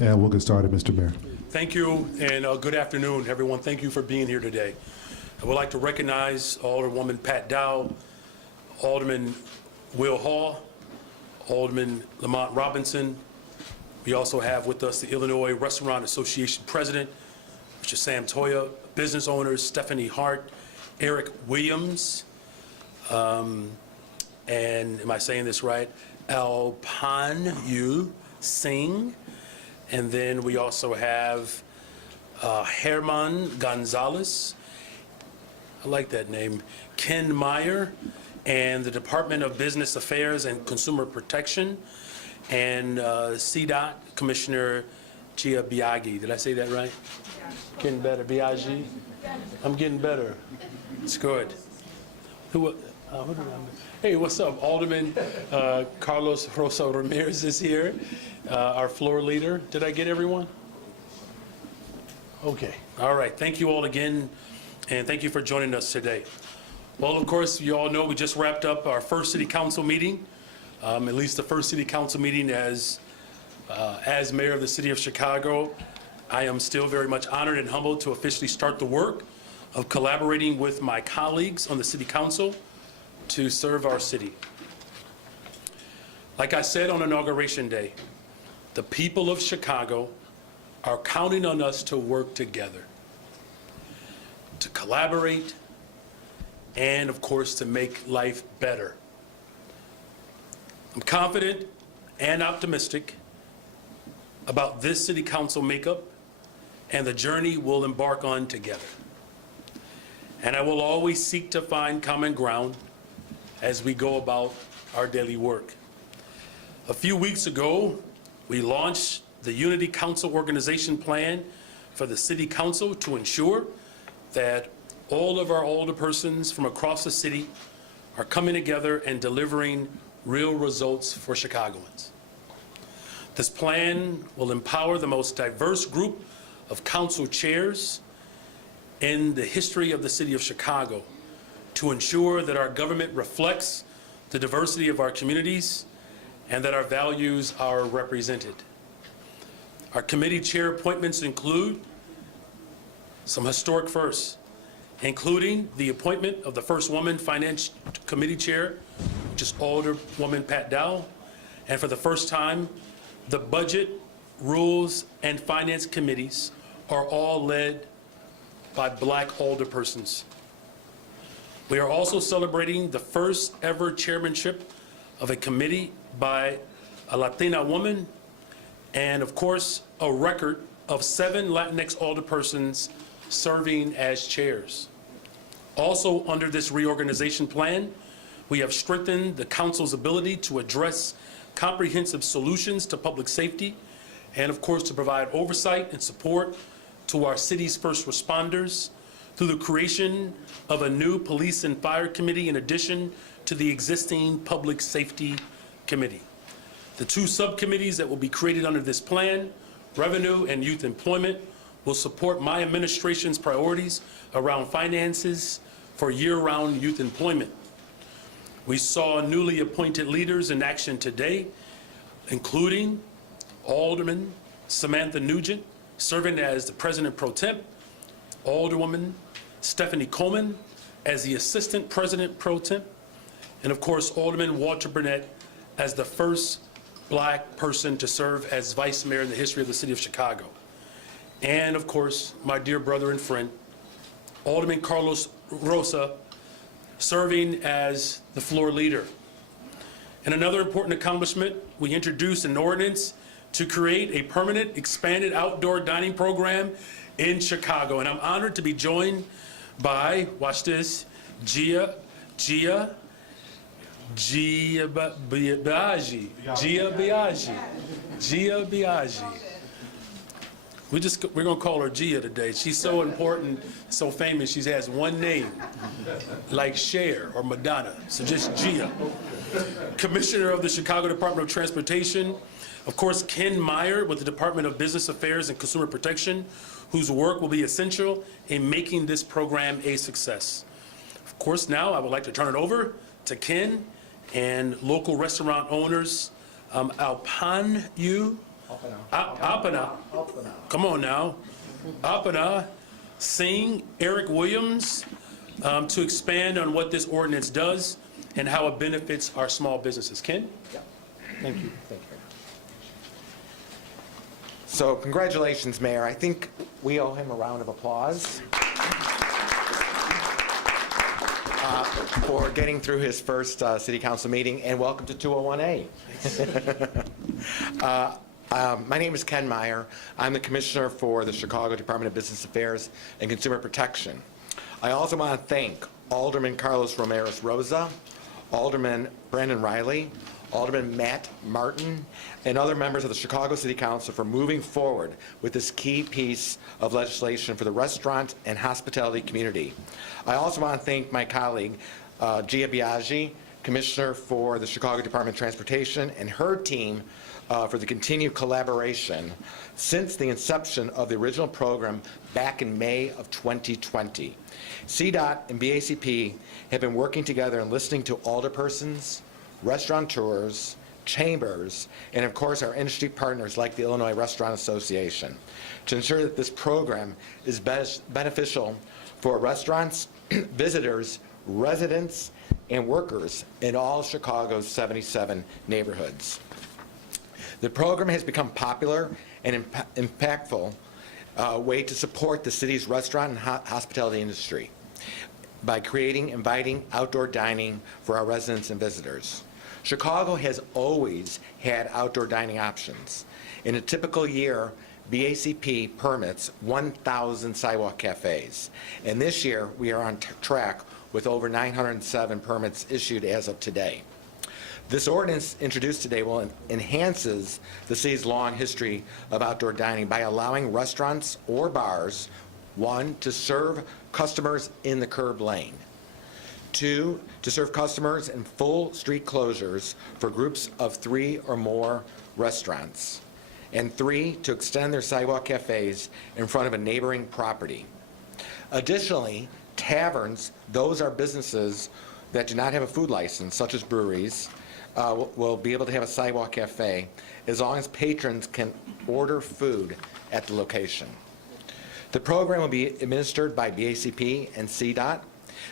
And we'll get started, Mr. Mayor. Thank you, and good afternoon, everyone. Thank you for being here today. I would like to recognize Alderwoman Pat Dow, Alderman Will Hall, Alderman Lamont Robinson. We also have with us the Illinois Restaurant Association President, Mr. Sam Toya, business owners Stephanie Hart, Eric Williams, and am I saying this right? Alpan Singh. And then we also have Herman Gonzalez, I like that name, Ken Meyer, and the Department of Business Affairs and Consumer Protection, and CDOT Commissioner Gia Biagi. Did I say that right? Getting better, Biagi? I'm getting better. It's good. Hey, what's up? Alderman Carlos Rosa Ramirez is here, our floor leader. Did I get everyone? Okay. All right. Thank you all again, and thank you for joining us today. Well, of course, you all know we just wrapped up our first city council meeting, at least the first city council meeting as mayor of the city of Chicago. I am still very much honored and humbled to officially start the work of collaborating with my colleagues on the city council to serve our city. Like I said on Inauguration Day, the people of Chicago are counting on us to work together, to collaborate, and of course to make life better. I'm confident and optimistic about this city council makeup and the journey we'll embark on together. And I will always seek to find common ground as we go about our daily work. A few weeks ago, we launched the Unity Council Organization Plan for the City Council to ensure that all of our alderpersons from across the city are coming together and delivering real results for Chicagoans. This plan will empower the most diverse group of council chairs in the history of the city of Chicago to ensure that our government reflects the diversity of our communities and that our values are represented. Our committee chair appointments include some historic firsts, including the appointment of the first woman finance committee chair, which is Alderwoman Pat Dow, and for the first time, the budget, rules, and finance committees are all led by Black alderpersons. We are also celebrating the first ever chairmanship of a committee by a Latina woman, and of course, a record of 7 Latinx alderpersons serving as chairs. Also, under this reorganization plan, we have strengthened the council's ability to address comprehensive solutions to public safety, and of course, to provide oversight and support to our city's first responders through the creation of a new police and fire committee in addition to the existing public safety committee. The 2 subcommittees that will be created under this plan, revenue and youth employment, will support my administration's priorities around finances for year-round youth employment. We saw newly appointed leaders in action today, including Alderman Samantha Nugent, serving as the President Pro Temp, Alderwoman Stephanie Coleman as the Assistant President Pro Temp, and of course, Alderman Walter Burnett as the first Black person to serve as Vice Mayor in the history of the city of Chicago. And of course, my dear brother and friend, Alderman Carlos Rosa, serving as the floor leader. And another important accomplishment, we introduced an ordinance to create a permanent expanded outdoor dining program in Chicago. And I'm honored to be joined by, watch this, Gia Biagi. We're gonna call her Gia today. She's so important, so famous, she has one name, like Cher or Madonna, so just Gia. Commissioner of the Chicago Department of Transportation. Of course, Ken Meyer with the Department of Business Affairs and Consumer Protection, whose work will be essential in making this program a success. Of course, now I would like to turn it over to Ken and local restaurant owners, Alpan Apana. Come on now. Apana Singh Eric Williams to expand on what this ordinance does and how it benefits our small businesses. Ken? Yep. Thank you. So congratulations, Mayor. I think we owe him a round of applause for getting through his first city council meeting, and welcome to 201A. My name is Ken Meyer. I'm the commissioner for the Chicago Department of Business Affairs and Consumer Protection. I also want to thank Alderman Carlos Ramirez Rosa, Alderman Brandon Riley, Alderman Matt Martin, and other members of the Chicago City Council for moving forward with this key piece of legislation for the restaurant and hospitality community. I also want to thank my colleague, Gia Biaggi, Commissioner for the Chicago Department of Transportation, and her team for the continued collaboration since the inception of the original program back in May of 2020. CDOT and BACP have been working together and listening to alderpersons, restaurateurs, chambers, and of course our industry partners like the Illinois Restaurant Association to ensure that this program is beneficial for restaurants, visitors, residents, and workers in all Chicago's 77 neighborhoods. The program has become popular and impactful way to support the city's restaurant and hospitality industry by creating inviting outdoor dining for our residents and visitors. Chicago has always had outdoor dining options. In a typical year, BACP permits 1,000 sidewalk cafes. And this year, we are on track with over 907 permits issued as of today. This ordinance introduced today enhances the city's long history of outdoor dining by allowing restaurants or bars, 1, to serve customers in the curb lane, 2, to serve customers in full street closures for groups of 3 or more restaurants, and 3, to extend their sidewalk cafes in front of a neighboring property. Additionally, taverns, those are businesses that do not have a food license, such as breweries, will be able to have a sidewalk cafe as long as patrons can order food at the location. The program will be administered by BACP and CDOT.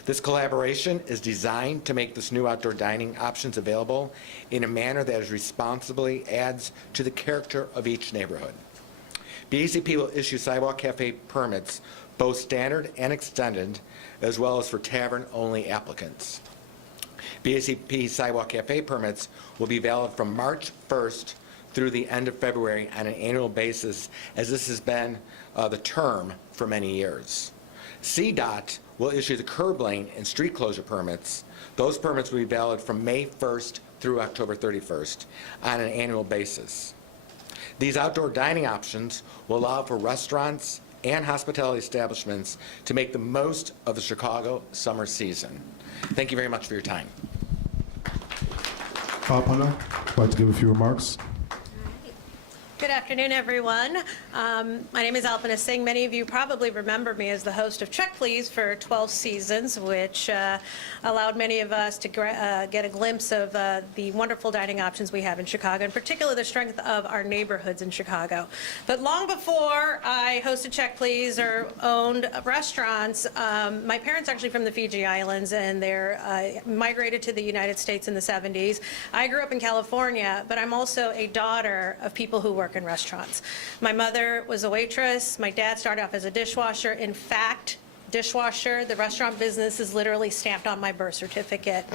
This collaboration is designed to make this new outdoor dining options available in a manner that is responsibly adds to the character of each neighborhood. BACP will issue sidewalk cafe permits, both standard and extended, as well as for tavern-only applicants. BACP sidewalk cafe permits will be valid from March 1st through the end of February on an annual basis, as this has been the term for many years. CDOT will issue the curb lane and street closure permits. Those permits will be valid from May 1st through October 31st on an annual basis. These outdoor dining options will allow for restaurants and hospitality establishments to make the most of the Chicago summer season. Thank you very much for your time. Alpana, I'd like to give a few remarks. Good afternoon, everyone. My name is Alpana Singh. Many of you probably remember me as the host of Check Please for 12 seasons, which allowed many of us to get a glimpse of the wonderful dining options we have in Chicago, in particular the strength of our neighborhoods in Chicago. But long before I hosted Check Please or owned restaurants, my parents are actually from the Fiji Islands, and they're migrated to the United States in the 70s. I grew up in California, but I'm also a daughter of people who work in restaurants. My mother was a waitress. My dad started off as a dishwasher. In fact, dishwasher, the restaurant business is literally stamped on my birth certificate.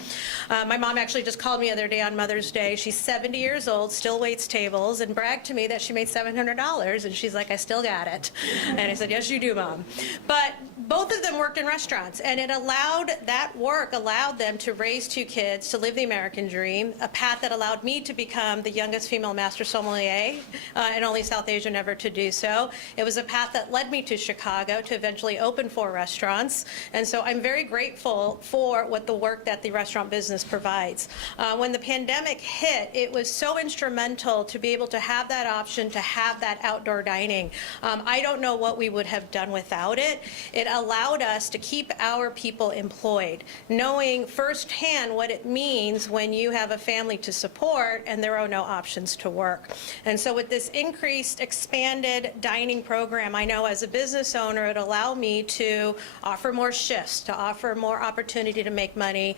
My mom actually just called me the other day on Mother's Day. She's 70 years old, still waits tables, and bragged to me that she made $700, and she's like, I still got it. And I said, yes, you do, Mom. But both of them worked in restaurants, and that work allowed them to raise 2 kids, to live the American dream, a path that allowed me to become the youngest female master sommelier, and only South Asia never to do so. It was a path that led me to Chicago to eventually open 4 restaurants restaurants. And so I'm very grateful for what the work that the restaurant business provides. When the pandemic hit, it was so instrumental to be able to have that option, to have that outdoor dining. I don't know what we would have done without it. It allowed us to keep our people employed, knowing firsthand what it means when you have a family to support and there are no options to work. And so with this increased, expanded dining program, I know as a business owner, it allowed me to offer more shifts, to offer more opportunity to make money,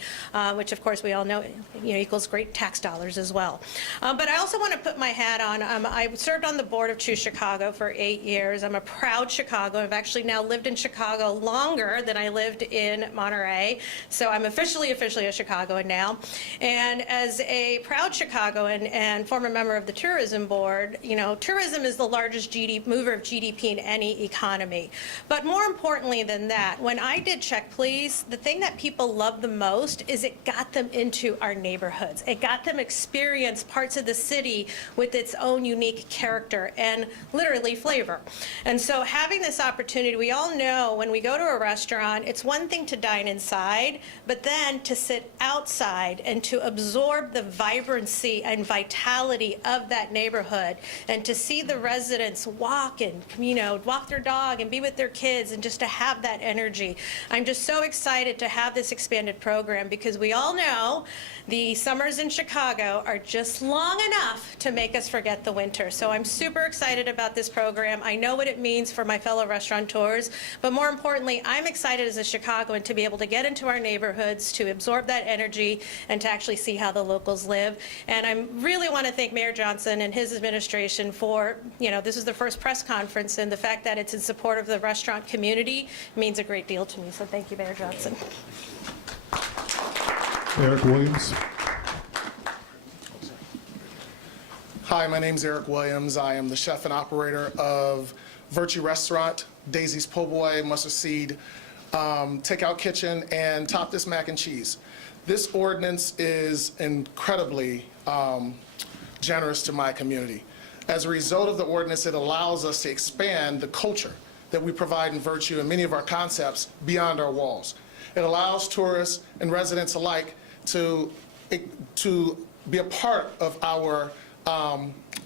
which of course we all know, equals great tax dollars as well. But I also want to put my hat on. I served on the board of Choose Chicago for 8 years. I'm a proud Chicago. I've actually now lived in Chicago longer than I lived in Monterey. So I'm officially a Chicagoan now. And as a proud Chicagoan and former member of the tourism board, tourism is the largest mover of GDP in any economy. But more importantly than that, when I did Check Please, the thing that people loved the most is it got them into our neighborhoods. It got them experience parts of the city with its own unique character and literally flavor. And so having this opportunity, we all know when we go to a restaurant, it's one thing to dine inside, but then to sit outside and to absorb the vibrancy and vitality of that neighborhood and to see the residents walk and, walk their dog and be with their kids and just to have that energy. I'm just so excited to have this expanded program because we all know the summers in Chicago are just long enough to make us forget the winter. So I'm super excited about this program. I know what it means for my fellow restaurateurs, but more importantly, I'm excited as a Chicagoan to be able to get into our neighborhoods, to absorb that energy, and to actually see how the locals live. And I really want to thank Mayor Johnson and his administration for, this is the first press conference, and the fact that it's in support of the restaurant community means a great deal to me. So thank you, Mayor Johnson. Eric Williams. Hi, my name is Eric Williams. I am the chef and operator of Virtue Restaurant, Daisy's Po' Boy, Mustard Seed, Takeout Kitchen, and Top This Mac and Cheese. This ordinance is incredibly generous to my community. As a result of the ordinance, it allows us to expand the culture that we provide in Virtue and many of our concepts beyond our walls. It allows tourists and residents alike to be a part of our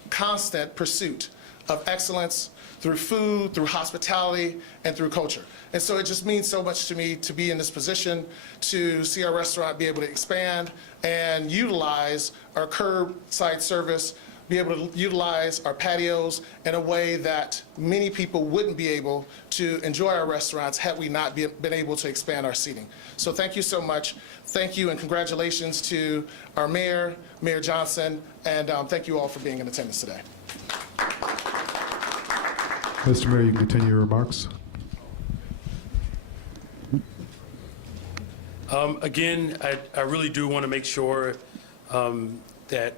constant pursuit of excellence through food, through hospitality, and through culture. And so it just means so much to me to be in this position, to see our restaurant be able to expand and utilize our curbside service, be able to utilize our patios in a way that many people wouldn't be able to enjoy our restaurants had we not been able to expand our seating. So thank you so much. Thank you and congratulations to our mayor, Mayor Johnson, and thank you all for being in attendance today. Mr. Mayor, you can continue your remarks. Again, I really do want to make sure that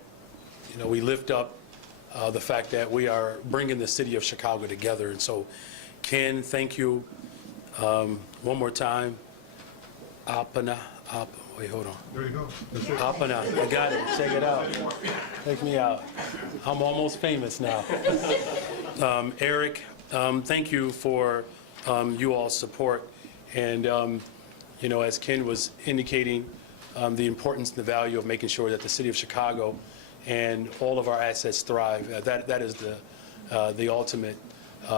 we lift up the fact that we are bringing the city of Chicago together. And so, Ken, thank you one more time. Wait, hold on. There you go. Apana, I got it. Check it out. Take me out. I'm almost famous now. Eric, thank you for you all's support. And, as Ken was indicating, the importance and the value of making sure that the city of Chicago and all of our assets thrive. That is the ultimate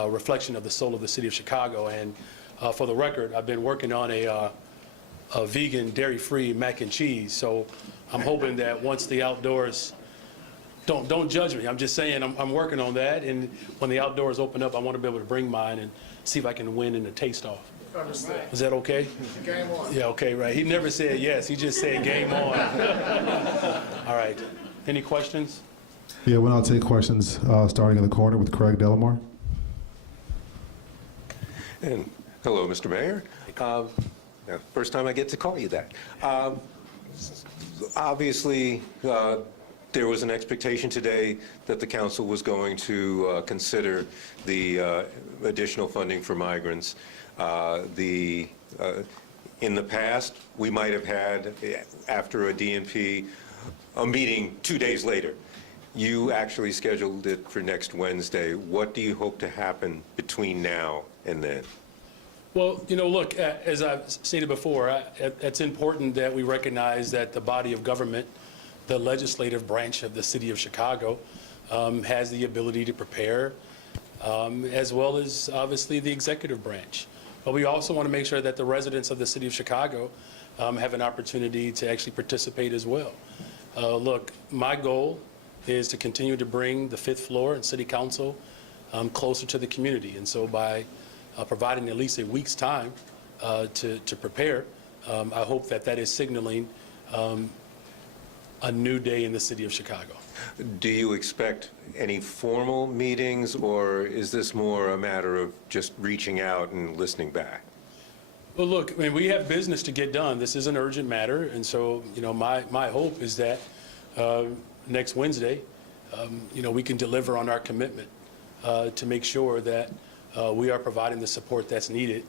reflection of the soul of the city of Chicago. And for the record, I've been working on a vegan, dairy-free mac and cheese. So I'm hoping that once the outdoors, don't judge me. I'm just saying I'm working on that. And when the outdoors open up, I want to be able to bring mine and see if I can win in the taste-off. Understood. Is that okay? Game on. Yeah, okay, right. He never said yes. He just said game on. All right. Any questions? Yeah, well, I'll take questions starting in the corner with Craig Delamore. And hello, Mr. Mayor. First time I get to call you that. Obviously, there was an expectation today that the council was going to consider the additional funding for migrants. In the past, we might have had, after a DNP, a meeting 2 days later. You actually scheduled it for next Wednesday. What do you hope to happen between now and then? Well, look, as I've stated before, it's important that we recognize that the body of government, the legislative branch of the city of Chicago, has the ability to prepare, as well as obviously the executive branch. But we also want to make sure that the residents of the city of Chicago have an opportunity to actually participate as well. Look, my goal is to continue to bring the fifth floor and city council closer to the community. And so by providing at least a week's time to prepare, I hope that that is signaling a new day in the city of Chicago. Do you expect any formal meetings, or is this more a matter of just reaching out and listening back? Well, look, I mean, we have business to get done. This is an urgent matter, and so, my hope is that next Wednesday, we can deliver on our commitment to make sure that we are providing the support that's needed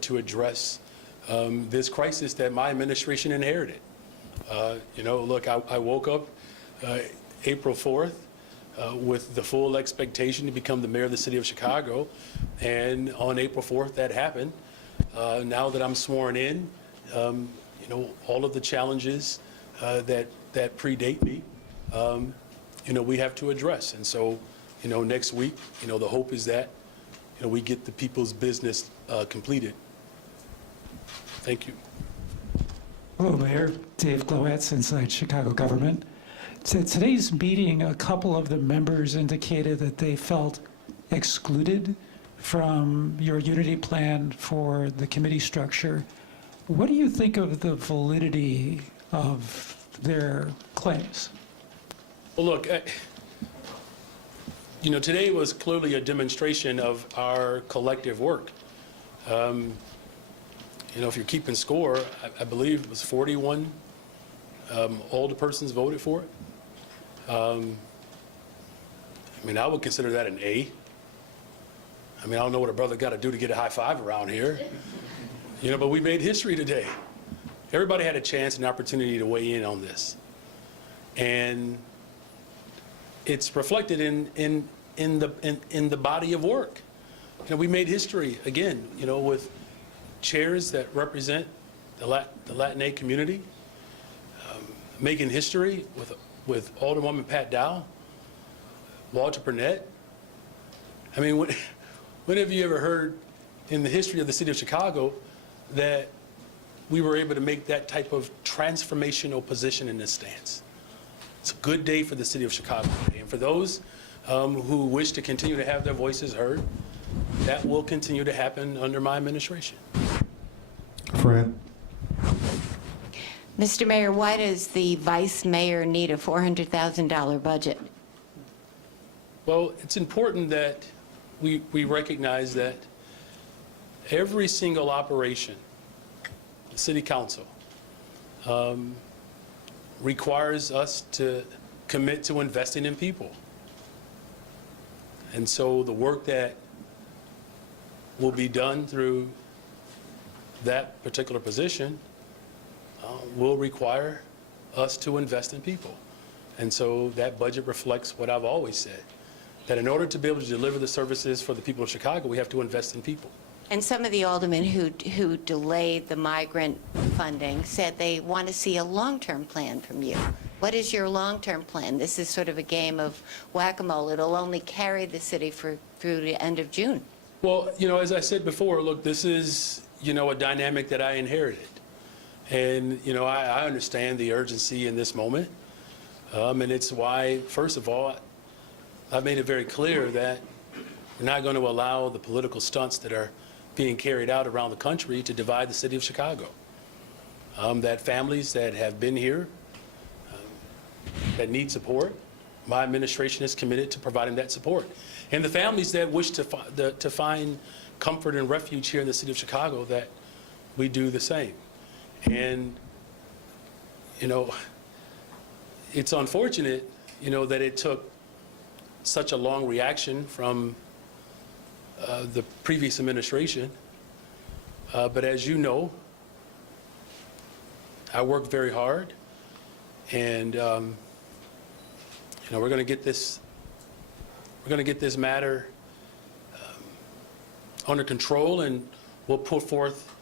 to address this crisis that my administration inherited. Look, I woke up April 4th with the full expectation to become the mayor of the city of Chicago, and on April 4th, that happened. Now that I'm sworn in, all of the challenges that predate me, we have to address. And so, next week, the hope is that, we get the people's business completed. Thank you. Hello, Mayor. Dave Glowacz, Inside Chicago Government. At today's meeting, a couple of the members indicated that they felt excluded from your unity plan for the committee structure. What do you think of the validity of their claims? Well, look, today was clearly a demonstration of our collective work. If you're keeping score, I believe it was 41 older persons voted for it. I would consider that an A. I don't know what a brother got to do to get a high five around here. But we made history today. Everybody had a chance and opportunity to weigh in on this. And it's reflected in the body of work. We made history again, with chairs that represent the Latinx community, making history with Alderwoman Pat Dow, Walter Burnett. When have you ever heard in the history of the city of Chicago that we were able to make that type of transformational position in this stance? It's a good day for the city of Chicago. And for those who wish to continue to have their voices heard, that will continue to happen under my administration. Fran? Mr. Mayor, why does the vice mayor need a $400,000 budget? Well, it's important that we recognize that every single operation, the city council, requires us to commit to investing in people. And so the work that will be done through that particular position will require us to invest in people. And so that budget reflects what I've always said, that in order to be able to deliver the services for the people of Chicago, we have to invest in people. And some of the aldermen who delayed the migrant funding said they want to see a long-term plan from you. What is your long-term plan? This is sort of a game of whack-a-mole. It'll only carry the city through the end of June. Well, as I said before, look, this is, a dynamic that I inherited. And, I understand the urgency in this moment. And it's why, first of all, I've made it very clear that we're not going to allow the political stunts that are being carried out around the country to divide the city of Chicago. That families that have been here, that need support, my administration is committed to providing that support. And the families that wish to find comfort and refuge here in the city of Chicago, that we do the same. And, it's unfortunate, that it took such a long reaction from the previous administration. But as you know, I worked very hard, and we're going to get this matter under control, and we'll put forth,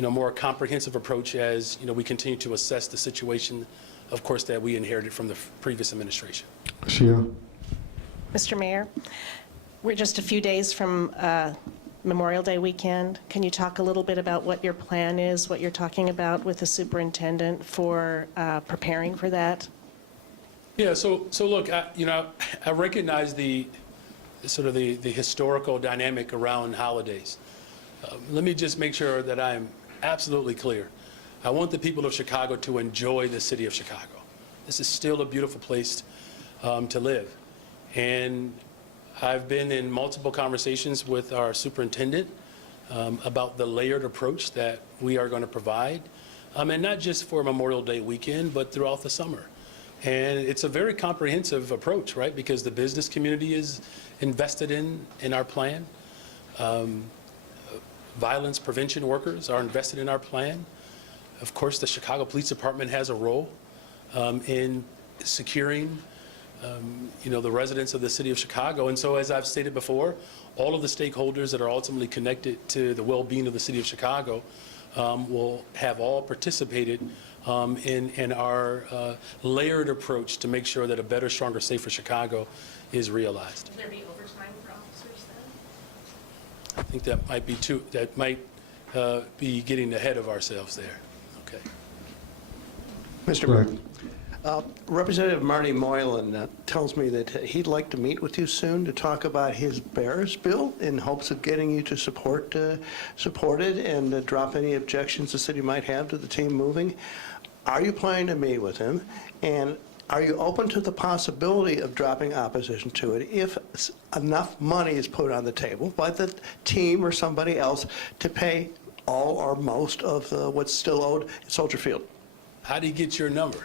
more comprehensive approach as, we continue to assess the situation, of course, that we inherited from the previous administration. Shia? Mr. Mayor, we're just a few days from Memorial Day weekend. Can you talk a little bit about what your plan is, what you're talking about with the superintendent for preparing for that? Yeah, so look, I recognize the historical dynamic around holidays. Let me just make sure that I'm absolutely clear. I want the people of Chicago to enjoy the city of Chicago. This is still a beautiful place to live. And I've been in multiple conversations with our superintendent about the layered approach that we are going to provide, and not just for Memorial Day weekend, but throughout the summer. And it's a very comprehensive approach, right? Because the business community is invested in our plan. Violence prevention workers are invested in our plan. Of course, the Chicago Police Department has a role in securing, the residents of the city of Chicago. And so, as I've stated before, all of the stakeholders that are ultimately connected to the well-being of the city of Chicago will have all participated in our layered approach to make sure that a better, stronger, safer Chicago is realized. Will there be overtime for officers then? I think that might be getting ahead of ourselves there. Okay. Mr. Go Mayor, ahead. Representative Marty Moylan tells me that he'd like to meet with you soon to talk about his Bears bill in hopes of getting you to support it and drop any objections the city might have to the team moving. Are you planning to meet with him? And are you open to the possibility of dropping opposition to it if enough money is put on the table by the team or somebody else to pay all or most of what's still owed at Soldier Field? How do you get your number?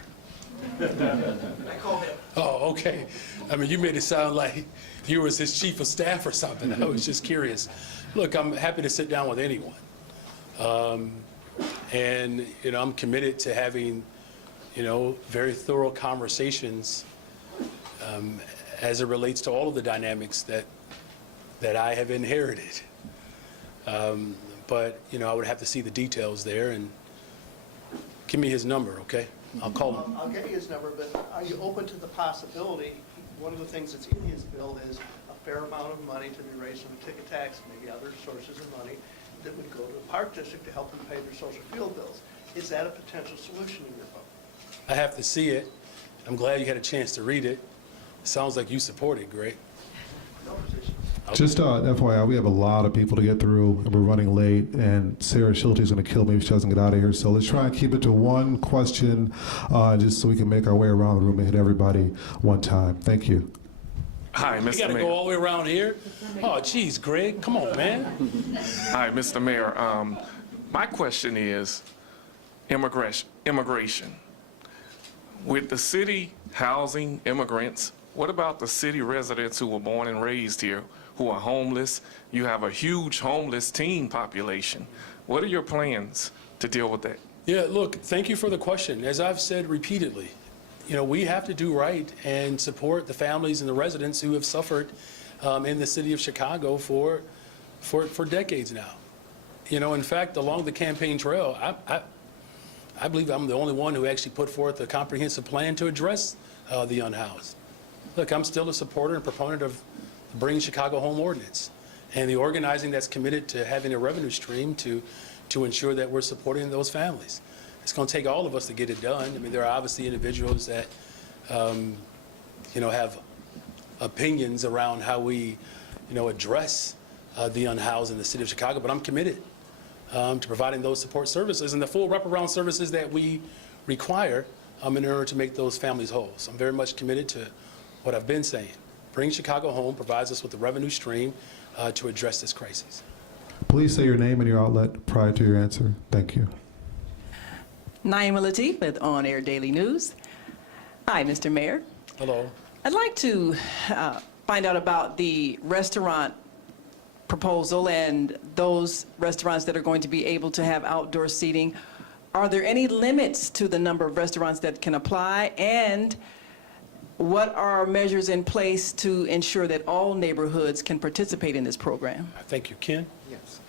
I called him. Oh, okay. I mean, you made it sound like you was his chief of staff or something. I was just curious. Look, I'm happy to sit down with anyone. And, I'm committed to having, very thorough conversations as it relates to all of the dynamics that I have inherited. But, I would have to see the details there, and give me his number, okay? I'll call him. I'll get you his number, but are you open to the possibility, one of the things that's in his bill is a fair amount of money to be raised from the ticket tax, maybe other sources of money, that would go to the Park District to help them pay their social field bills. Is that a potential solution in your vote? I have to see it. I'm glad you had a chance to read it. Sounds like you support it, Greg. No positions. Just FYI, we have a lot of people to get through, and we're running late, and Sarah Schulte is going to kill me if she doesn't get out of here. So let's try and keep it to one question, just so we can make our way around the room and hit everybody one time. Thank you. Hi, You Mr. got to Mayor. go all the way around here? Oh, geez, Greg, come on, man. Hi, Mr. Mayor. My question is immigration. With the city housing immigrants, what about the city residents who were born and raised here, who are homeless? You have a huge homeless teen population. What are your plans to deal with that? Yeah, look, thank you for the question. As I've said repeatedly, we have to do right and support the families and the residents who have suffered in the city of Chicago for decades now. In fact, along the campaign trail, I believe I'm the only one who actually put forth a comprehensive plan to address the unhoused. Look, I'm still a supporter and proponent of the Bring Chicago Home ordinance and the organizing that's committed to having a revenue stream to ensure that we're supporting those families. It's going to take all of us to get it done. I mean, there are obviously individuals that, have opinions around how we, address the unhoused in the city of Chicago, but I'm committed to providing those support services and the full wraparound services that we require in order to make those families whole. So I'm very much committed to what I've been saying. Bring Chicago Home provides us with the revenue stream to address this crisis. Please say your name and your outlet prior to your answer. Thank you. Naima Latif with On Air Daily News. Hi, Mr. Mayor. Hello. I'd like to find out about the restaurant proposal and those restaurants that are going to be able to have outdoor seating. Are there any limits to the number of restaurants that can apply? And what are measures in place to ensure that all neighborhoods can participate in this program? Thank you. Ken? Yes.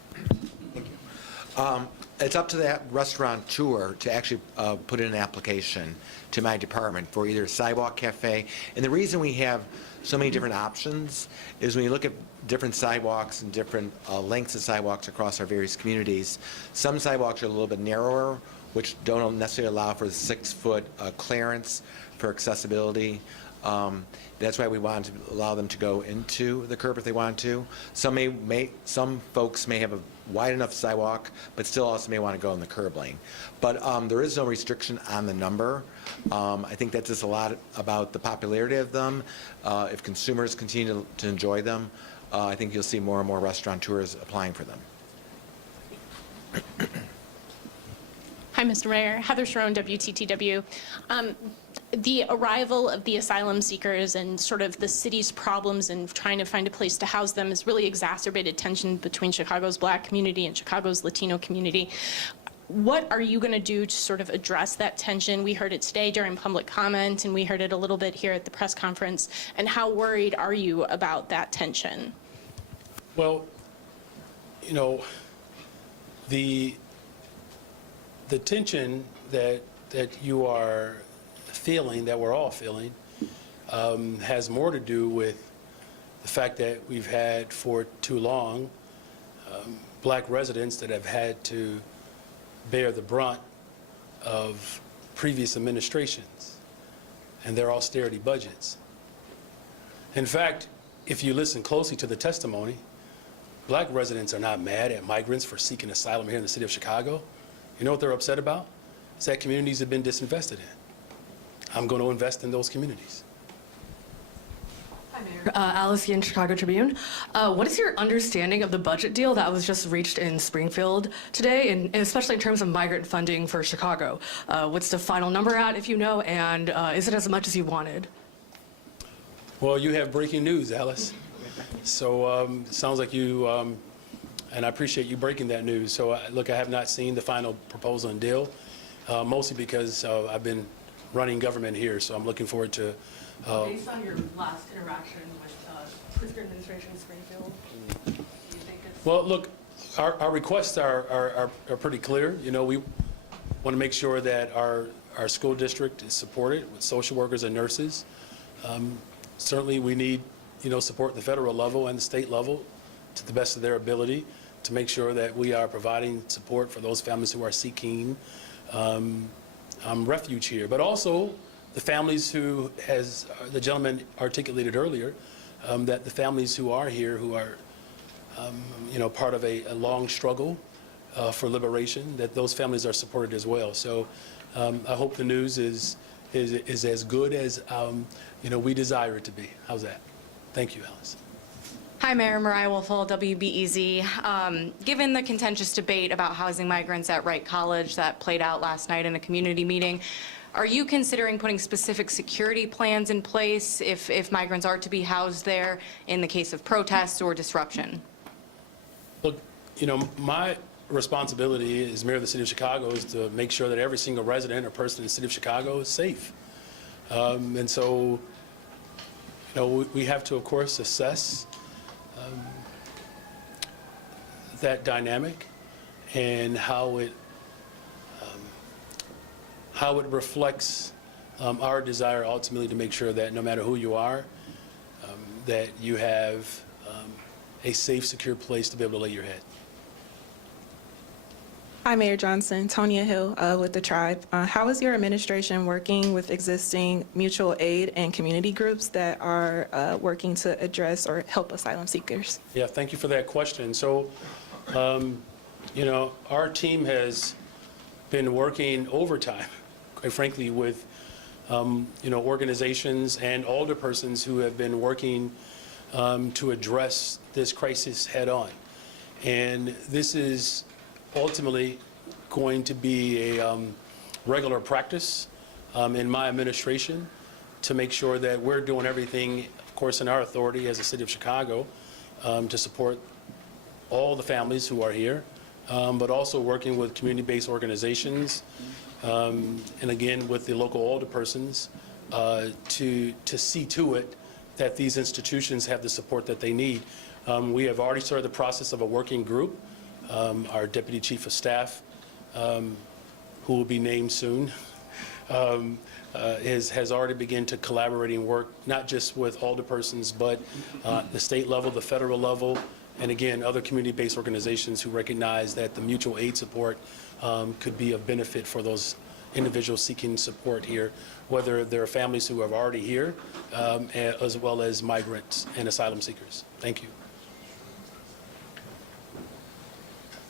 It's up to that restaurateur to actually put in an application to my department for either a sidewalk cafe. And the reason we have so many different options is when you look at different sidewalks and different lengths of sidewalks across our various communities, some sidewalks are a little bit narrower, which don't necessarily allow for 6-foot clearance for accessibility. That's why we want to allow them to go into the curb if they want to. Some folks may have a wide enough sidewalk, but still also may want to go in the curb lane. But there is no restriction on the number. I think that's just a lot about the popularity of them. If consumers continue to enjoy them, I think you'll see more and more restaurateurs applying for them. Hi, Mr. Mayor. Heather Sharon, WTTW. The arrival of the asylum seekers and sort of the city's problems in trying to find a place to house them has really exacerbated tension between Chicago's Black community and Chicago's Latino community. What are you going to do to sort of address that tension? We heard it today during public comment, and we heard it a little bit here at the press conference. And how worried are you about that tension? Well, you know, the tension that you are feeling, that we're all feeling, has more to do with the fact that we've had for too long Black residents that have had to bear the brunt of previous administrations and their austerity budgets. In fact, if you listen closely to the testimony, Black residents are not mad at migrants for seeking asylum here in the city of Chicago. You know what they're upset about? It's that communities have been disinvested in. I'm going to invest in those communities. Hi, Mayor. Alice Yin, Chicago Tribune. What is your understanding of the budget deal that was just reached in Springfield today, and especially in terms of migrant funding for Chicago? What's the final number at, if you know, and is it as much as you wanted? Well, you have breaking news, Alice. So it sounds like you, and I appreciate you breaking that news. So look, I have not seen the final proposal and deal, mostly because I've been running government here, so I'm looking forward to. Based on your last interaction with Pritzker administration in Springfield, do you think it's... Well, look, our requests are pretty clear. You know, we want to make sure that our school district is supported with social workers and nurses. Certainly, we need, you know, support at the federal level and the state level to the best of their ability to make sure that we are providing support for those families who are seeking refuge here, but also the families who, as the gentleman articulated earlier, that the families who are here, who are, you know, part of a long struggle for liberation, that those families are supported as well. So I hope the news is as good as, you know, we desire it to be. How's that? Thank you, Alice. Hi, Mayor Mariah Wolfall, WBEZ. Given the contentious debate about housing migrants at Wright College that played out last night in a community meeting, are you considering putting specific security plans in place if migrants are to be housed there in the case of protests or disruption? Look, you know, my responsibility as mayor of the city of Chicago is to make sure that every single resident or person in the city of Chicago is safe. And so, you know, we have to, of course, assess that dynamic and how it reflects our desire ultimately to make sure that no matter who you are, that you have a safe, secure place to be able to lay your head. Hi, Mayor Johnson. Tonya Hill with the Tribe. How is your administration working with existing mutual aid and community groups that are working to address or help asylum seekers? Yeah, thank you for that question. So, you know, our team has been working overtime, quite frankly, with, you know, organizations and alderpersons who have been working to address this crisis head on. And this is ultimately going to be a regular practice in my administration to make sure that we're doing everything, of course, in our authority as the city of Chicago to support all the families who are here, but also working with community-based organizations and again with the local alderpersons to see to it that these institutions have the support that they need. We have already started the process of a working group our Deputy Chief of Staff, who will be named soon, has already begun to collaborate and work, not just with alderpersons, but the state level, the federal level, and again, other community-based organizations who recognize that the mutual aid support could be of benefit for those individuals seeking support here, whether they're families who are already here, as well as migrants and asylum seekers. Thank you.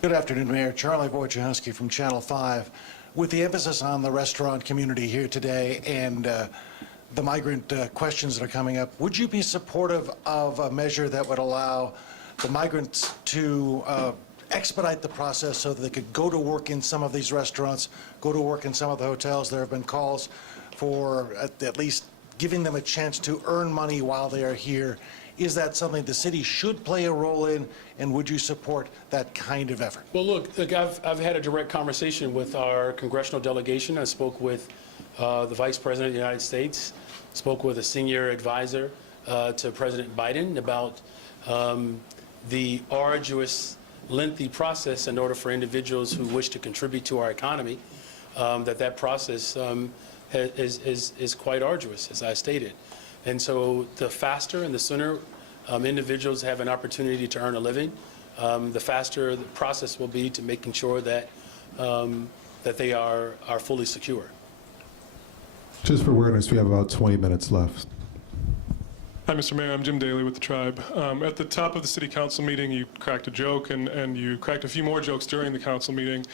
Good afternoon, Mayor. Charlie Wojciechowski from Channel 5. With the emphasis on the restaurant community here today and the migrant questions that are coming up, would you be supportive of a measure that would allow the migrants to expedite the process so that they could go to work in some of these restaurants, go to work in some of the hotels? There have been calls for at least giving them a chance to earn money while they are here. Is that something the city should play a role in, and would you support that kind of effort? Well, look, I've had a direct conversation with our congressional delegation. I spoke with the Vice President of the United States, spoke with a senior advisor to President Biden about the arduous, lengthy process in order for individuals who wish to contribute to our economy, that process is quite arduous, as I stated. And so the faster and the sooner individuals have an opportunity to earn a living, the faster the process will be to making sure that that they are fully secure. Just for awareness, we have about 20 minutes left. Hi, Mr. Mayor. I'm Jim Daly with The Tribe. At the top of the city council meeting, you cracked a joke, and you cracked a few more jokes during the council meeting.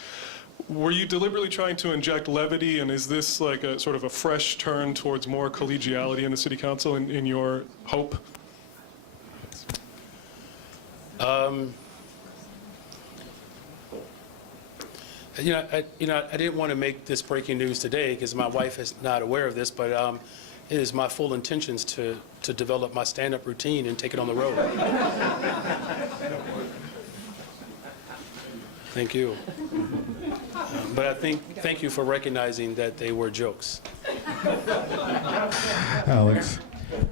Were you deliberately trying to inject levity, and is this like a sort of a fresh turn towards more collegiality in the city council in your hope? I didn't want to make this breaking news today because my wife is not aware of this, but it is my full intentions to develop my stand-up routine and take it on the road. Thank you. But thank you for recognizing that they were jokes. Alex.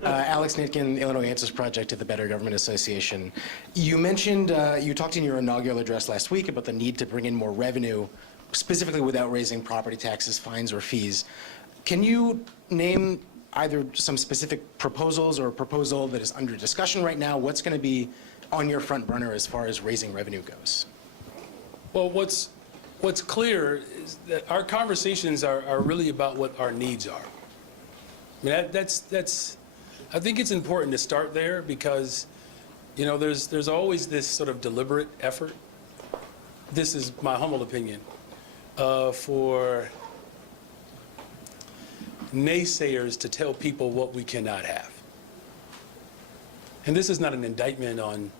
Alex Nitkin, Illinois Answers Project to the Better Government Association. You mentioned, you talked in your inaugural address last week about the need to bring in more revenue, specifically without raising property taxes, fines, or fees. Can you name either some specific proposals or a proposal that is under discussion right now? What's going to be on your front burner as far as raising revenue goes? Well, what's clear is that our conversations are really about what our needs are. I mean, I think it's important to start there because, there's always this sort of deliberate effort. This is my humble opinion, for naysayers to tell people what we cannot have. And this is not an indictment on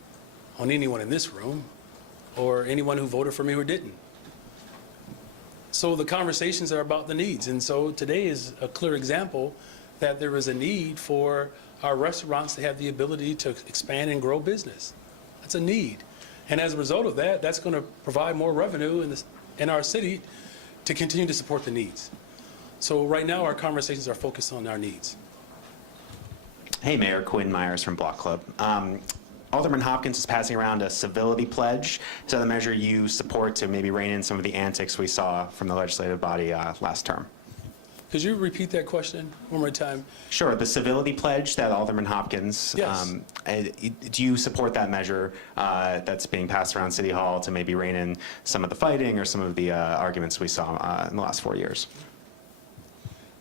anyone in this room or anyone who voted for me or didn't. So the conversations are about the needs. And so today is a clear example that there is a need for our restaurants to have the ability to expand and grow business. That's a need. And as a result of that, that's going to provide more revenue in our city to continue to support the needs. So right now, our conversations are focused on our needs. Hey, Mayor, Quinn Myers from Block Club. Alderman Hopkins is passing around a civility pledge. Is that a measure you support to maybe rein in some of the antics we saw from the legislative body last term? Could you repeat that question one more time? Sure. The civility pledge that Alderman Hopkins, Yes. Do you support that measure that's being passed around City Hall to maybe rein in some of the fighting or some of the arguments we saw in the last 4 years?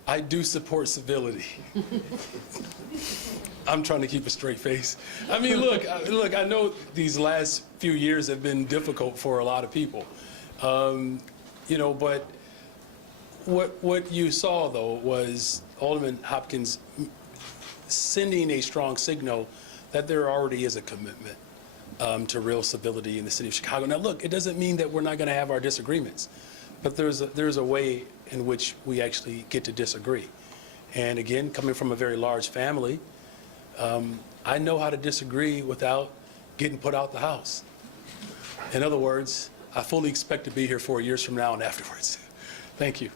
I do support civility. I'm trying to keep a straight face. I mean, look, I know these last few years have been difficult for a lot of people. But what you saw, though, was Alderman Hopkins sending a strong signal that there already is a commitment to real civility in the city of Chicago. Now, look, it doesn't mean that we're not going to have our disagreements, but there's a way in which we actually get to disagree. And again, coming from a very large family, I know how to disagree without getting put out the house. In other words, I fully expect to be here 4 years from now and afterwards. Thank you.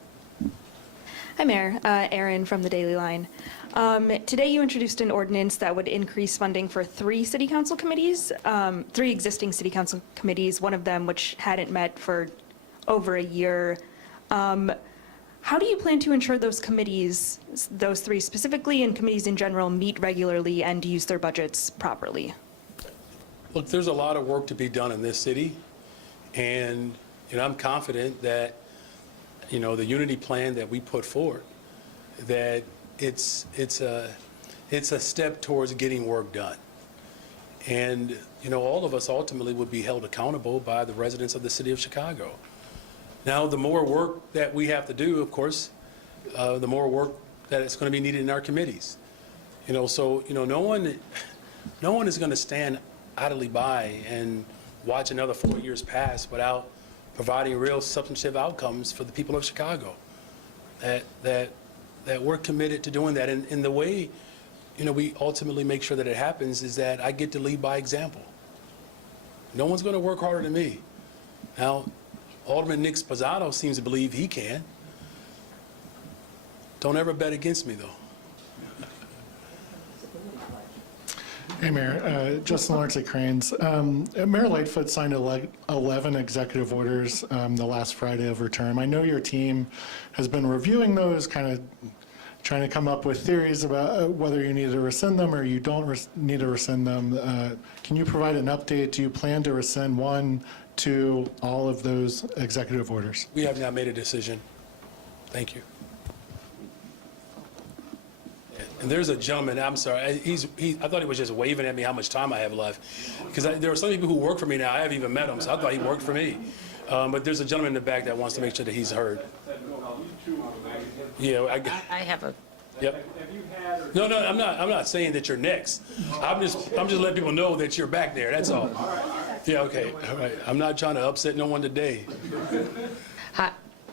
Hi, Mayor. Erin from the Daily Line. Today you introduced an ordinance that would increase funding for 3 city council committees, 3 existing city council committees, one of them which hadn't met for over a year. How do you plan to ensure those committees, those 3 specifically, and committees in general, meet regularly and use their budgets properly? Look, there's a lot of work to be done in this city, and I'm confident that the unity plan that we put forward, that it's a step towards getting work done. And all of us ultimately would be held accountable by the residents of the city of Chicago. Now, the more work that we have to do, of course, the more work that it's going to be needed in our committees. So no one is going to stand idly by and watch another 4 years pass without providing real substantive outcomes for the people of Chicago. That we're committed to doing that. And the way we ultimately make sure that it happens is that I get to lead by example. No one's going to work harder than me. Now, Alderman Nick Sposato seems to believe he can. Don't ever bet against me, though. Hey, Mayor. Justin Lawrence at Cranes. Mayor Lightfoot signed 11 executive orders the last Friday of her term. I know your team has been reviewing those, kind of trying to come up with theories about whether you need to rescind them or you don't need to rescind them. Can you provide an update? Do you plan to rescind 1, 2, all of those executive orders? We have not made a decision. Thank you. And there's a gentleman, I'm sorry, I thought he was just waving at me how much time I have left. Because there are some people who work for me now, I haven't even met him, so I thought he worked for me. But there's a gentleman in the back that wants to make sure that he's heard. Yeah, I have a... Yep. No, I'm not saying that you're next. I'm just letting people know that you're back there, that's all. Yeah, okay, all right. I'm not trying to upset no one today.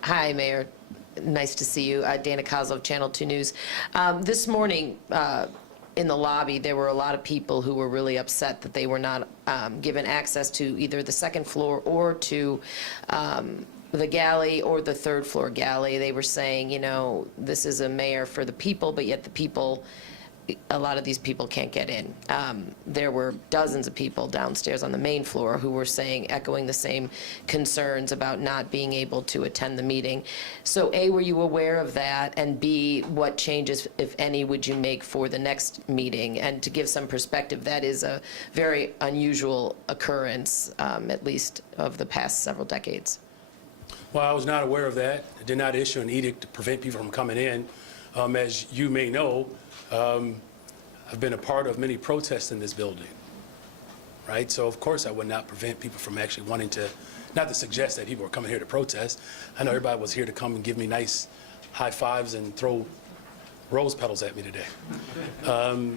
Hi, Mayor. Nice to see you. Dana Kozlov, Channel 2 News. This morning, in the lobby, there were a lot of people who were really upset that they were not given access to either the second floor or to the galley or the third floor galley. They were saying, this is a mayor for the people, but yet the people, a lot of these people can't get in. There were dozens of people downstairs on the main floor who were echoing the same concerns about not being able to attend the meeting. So A, were you aware of that? And B, what changes, if any, would you make for the next meeting? And to give some perspective, that is a very unusual occurrence, at least of the past several decades. Well, I was not aware of that. I did not issue an edict to prevent people from coming in. As you may know, I've been a part of many protests in this building, right? So of course I would not prevent people from actually wanting to, not to suggest that people are coming here to protest. I know everybody was here to come and give me nice high fives and throw rose petals at me today.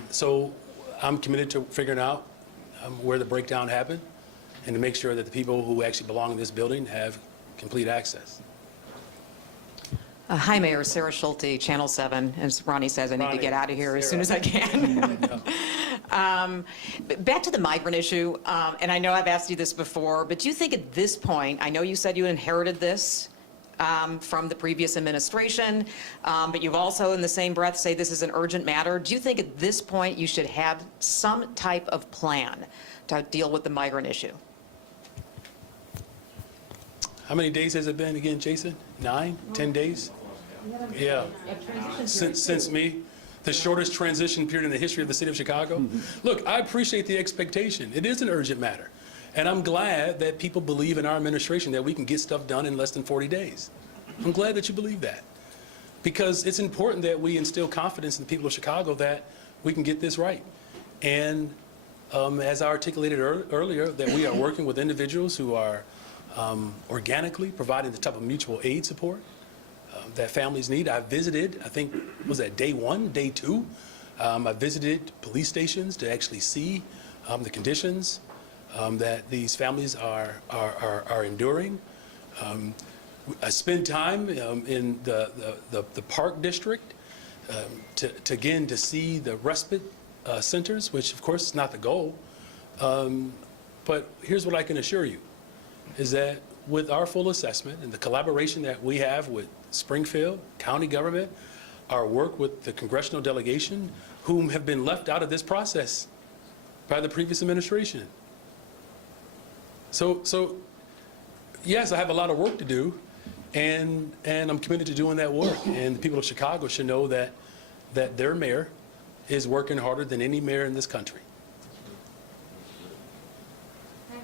So I'm committed to figuring out where the breakdown happened and to make sure that the people who actually belong in this building have complete access. Hi, Mayor. Sarah Schulte, Channel 7. As Ronnie says, I need to get out of here as soon as I can. Back to the migrant issue, and I know I've asked you this before, but do you think at this point, I know you said you inherited this from the previous administration, but you've also in the same breath say this is an urgent matter. Do you think at this point you should have some type of plan to deal with the migrant issue? How many days has it been again, Jason? 9, 10 days? Yeah. Since me, the shortest transition period in the history of the city of Chicago. Look, I appreciate the expectation. It is an urgent matter. And I'm glad that people believe in our administration that we can get stuff done in less than 40 days. I'm glad that you believe that. Because it's important that we instill confidence in the people of Chicago that we can get this right. And as I articulated earlier, that we are working with individuals who are organically providing the type of mutual aid support that families need. I visited, I think, was that day 1, day 2? I visited police stations to actually see the conditions that these families are enduring. I spend time in the Park District to see the respite centers, which of course is not the goal. But here's what I can assure you, is that with our full assessment and the collaboration that we have with Springfield, county government, our work with the congressional delegation, whom have been left out of this process by the previous administration. So yes, I have a lot of work to do, and I'm committed to doing that work. And the people of Chicago should know that their mayor is working harder than any mayor in this country.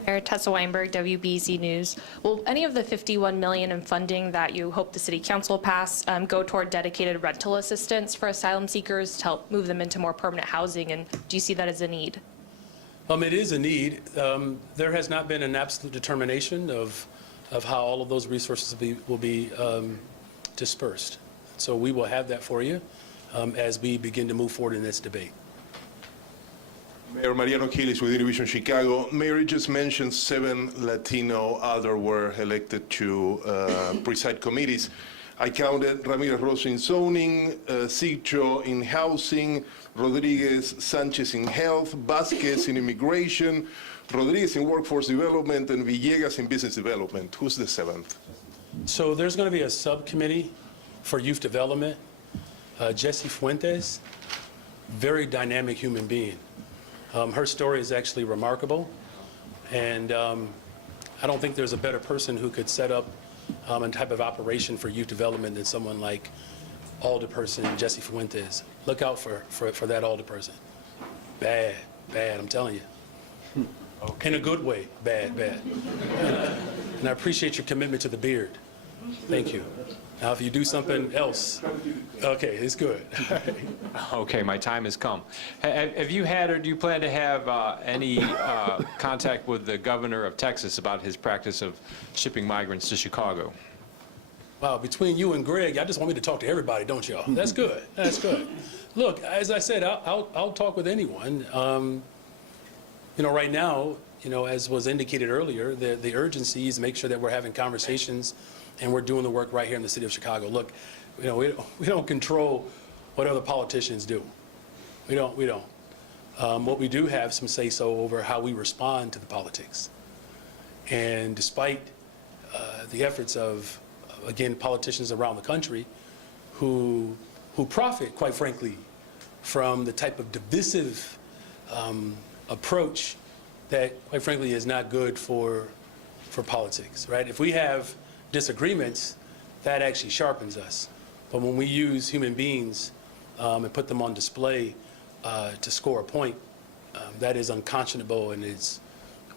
Mayor Tessa Weinberg, WBZ News. Will any of the $51 million in funding that you hope the city council will pass go toward dedicated rental assistance for asylum seekers to help move them into more permanent housing? And do you see that as a need? It is a need. There has not been an absolute determination of how all of those resources will be dispersed. So we will have that for you as we begin to move forward in this debate. Mayor Mariano Quiles with Univision Chicago. Mayor, you just mentioned 7 Latino other were elected to preside committees. I counted Ramirez Rosso in zoning, Sigcho in housing, Rodriguez Sanchez in health, Vasquez in immigration, Rodriguez in workforce development, and Villegas in business development. Who's the 7th? So there's going to be a subcommittee for youth development. Jessie Fuentes, very dynamic human being. Her story is actually remarkable, and I don't think there's a better person who could set up a type of operation for youth development than someone like Alderperson Jessie Fuentes. Look out for that Alderperson. Bad, I'm telling you. In a good way, bad. And I appreciate your commitment to the beard. Thank you. Now, if you do something else, okay, it's good. Okay, my time has come. Have you had or do you plan to have any contact with the governor of Texas about his practice of shipping migrants to Chicago? Wow, between you and Greg, y'all just want me to talk to everybody, don't y'all? That's good. That's good. Look, as I said, I'll talk with anyone. Right now, as was indicated earlier, the urgency is make sure that we're having conversations and we're doing the work right here in the city of Chicago. Look, we don't control what other politicians do. We don't. What we do have some say-so over how we respond to the politics. And despite the efforts of, again, politicians around the country who profit, quite frankly, from the type of divisive approach that, quite frankly, is not good for politics, right? If we have disagreements, that actually sharpens us. But when we use human beings and put them on display to score a point, that is unconscionable and is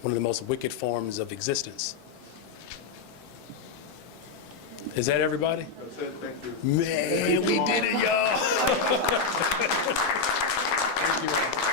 one of the most wicked forms of existence. Is that everybody? That's it, thank you. Man, we did it, y'all. Thank you.